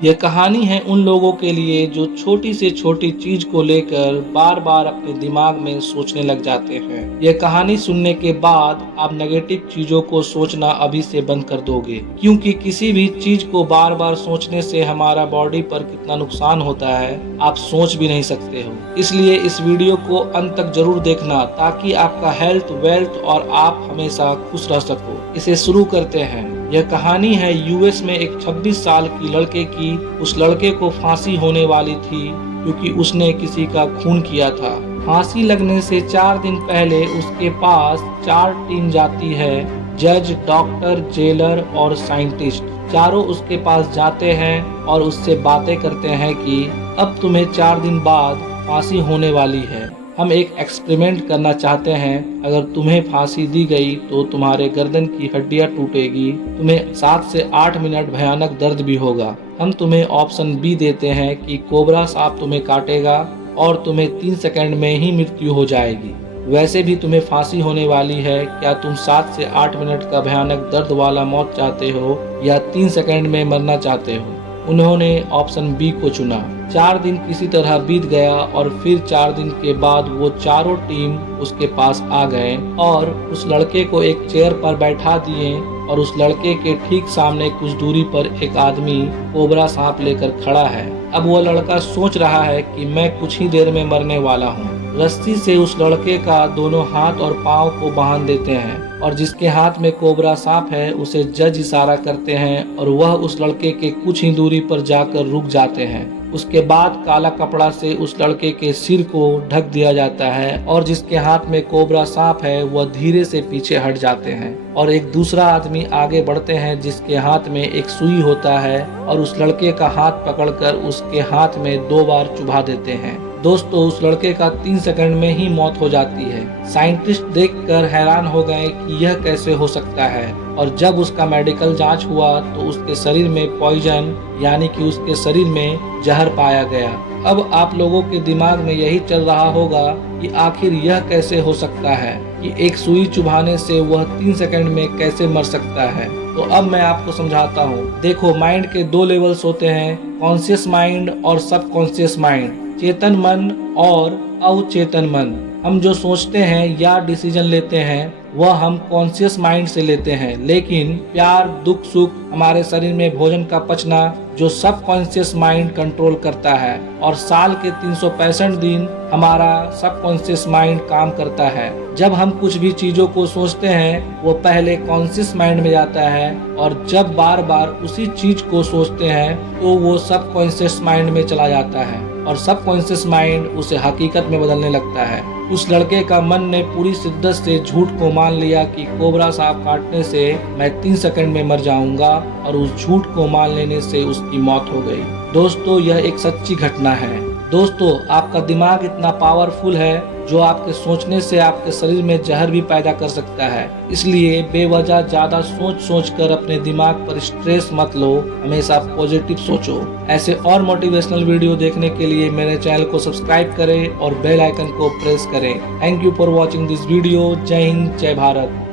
यह कहानी है उन लोगों के लिए जो छोटी से छोटी चीज को लेकर बार बार अपने दिमाग में सोचने लग जाते हैं। यह कहानी सुनने के बाद आप नेगेटिव चीजों को सोचना अभी से बंद कर दोगे, क्योंकि किसी भी चीज को बार बार सोचने से हमारा बॉडी पर कितना नुकसान होता है आप सोच भी नहीं सकते हो। इसलिए इस वीडियो को अंत तक जरूर देखना, ताकि आपका हेल्थ, वेल्थ और आप हमेशा खुश रह सको। इसे शुरू करते हैं। यह कहानी है यूएस में एक 26 साल की लड़के की। उस लड़के को फांसी होने वाली थी क्योंकि उसने किसी का खून किया था। फांसी लगने से 4 दिन पहले उसके पास 4 टीम जाती है। जज, डॉक्टर, जेलर और साइंटिस्ट चारों उसके पास जाते हैं और उससे बातें करते हैं कि अब तुम्हें 4 दिन बाद फांसी होने वाली है। हम एक एक्सपेरिमेंट करना चाहते हैं। अगर तुम्हें फांसी दी गई तो तुम्हारे गर्दन की हड्डियां टूटेगी, तुम्हें 7 से 8 मिनट भयानक दर्द भी होगा। हम तुम्हें ऑप्शन बी देते हैं कि कोबरा सांप तुम्हें काटेगा और तुम्हें 3 सेकंड में ही मृत्यु हो जाएगी। वैसे भी तुम्हें फांसी होने वाली है। क्या तुम 7 से 8 मिनट का भयानक दर्द वाला मौत चाहते हो या 3 सेकंड में मरना चाहते हो? उन्होंने ऑप्शन बी को चुना। 4 दिन किसी तरह बीत गया और फिर 4 दिन के बाद वो चारों टीम उसके पास आ गए और उस लड़के को एक चेयर पर बैठा दिए और उस लड़के के ठीक सामने कुछ दूरी पर एक आदमी कोबरा सांप लेकर खड़ा है। अब वो लड़का सोच रहा है कि मैं कुछ ही देर में मरने वाला हूँ। रस्सी से उस लड़के का दोनों हाथ और पाँव को बांध देते हैं और जिसके हाथ में कोबरा सांप है उसे जज इशारा करते हैं और वह उस लड़के के कुछ ही दूरी पर जाकर रुक जाते हैं। उसके बाद काला कपड़ा से उस लड़के के सिर को ढक दिया जाता है और जिसके हाथ में कोबरा सांप है वह धीरे से पीछे हट जाते हैं और एक दूसरा आदमी आगे बढ़ते हैं जिसके हाथ में एक सुई होता है और उस लड़के का हाथ पकड़कर उसके हाथ में 2 बार चुभा देते हैं। दोस्तों, उस लड़के का 3 सेकंड में ही मौत हो जाती है। साइंटिस्ट देखकर हैरान हो गए कि यह कैसे हो सकता है और जब उसका मेडिकल जांच हुआ तो उसके शरीर में पॉइजन यानी कि उसके शरीर में जहर पाया गया। अब आप लोगों के दिमाग में यही चल रहा होगा कि आखिर यह कैसे हो सकता है कि एक सुई चुभाने से वह 3 सेकंड में कैसे मर सकता है। तो अब मैं आपको समझाता हूँ। देखो, माइंड के 2 लेवल्स होते हैं, कॉन्शियस माइंड और सबकॉन्शियस माइंड, चेतन मन और अवचेतन मन। हम जो सोचते हैं या डिसीजन लेते हैं वह हम कॉन्शियस माइंड से लेते हैं, लेकिन प्यार, दुख, सुख, हमारे शरीर में भोजन का पचना जो सब कॉन्शियस माइंड कंट्रोल करता है और साल के 365 दिन हमारा सब कॉन्शियस माइंड काम करता है। जब हम कुछ भी चीजों को सोचते हैं वो पहले कॉन्शियस माइंड में जाता है और जब बार बार उसी चीज को सोचते हैं तो वो सब कॉन्शियस माइंड में चला जाता है और सब कॉन्शियस माइंड उसे हकीकत में बदलने लगता है। उस लड़के का मन ने पूरी शिद्दत से झूठ को मान लिया कि कोबरा सांप काटने से मैं 3 सेकंड में मर जाऊंगा और उस झूठ को मान लेने से उसकी मौत हो गई। दोस्तों, यह एक सच्ची घटना है। दोस्तों, आपका दिमाग इतना पावरफुल है जो आपके सोचने से आपके शरीर में जहर भी पैदा कर सकता है। इसलिए बेवजह ज्यादा सोच कर अपने दिमाग पर स्ट्रेस मत लो, हमेशा पॉजिटिव सोचो। ऐसे और मोटिवेशनल वीडियो देखने के लिए मेरे चैनल को सब्सक्राइब करें और बेल आइकन को प्रेस करें। Thank you for watching this video. जय हिंद, जय भारत।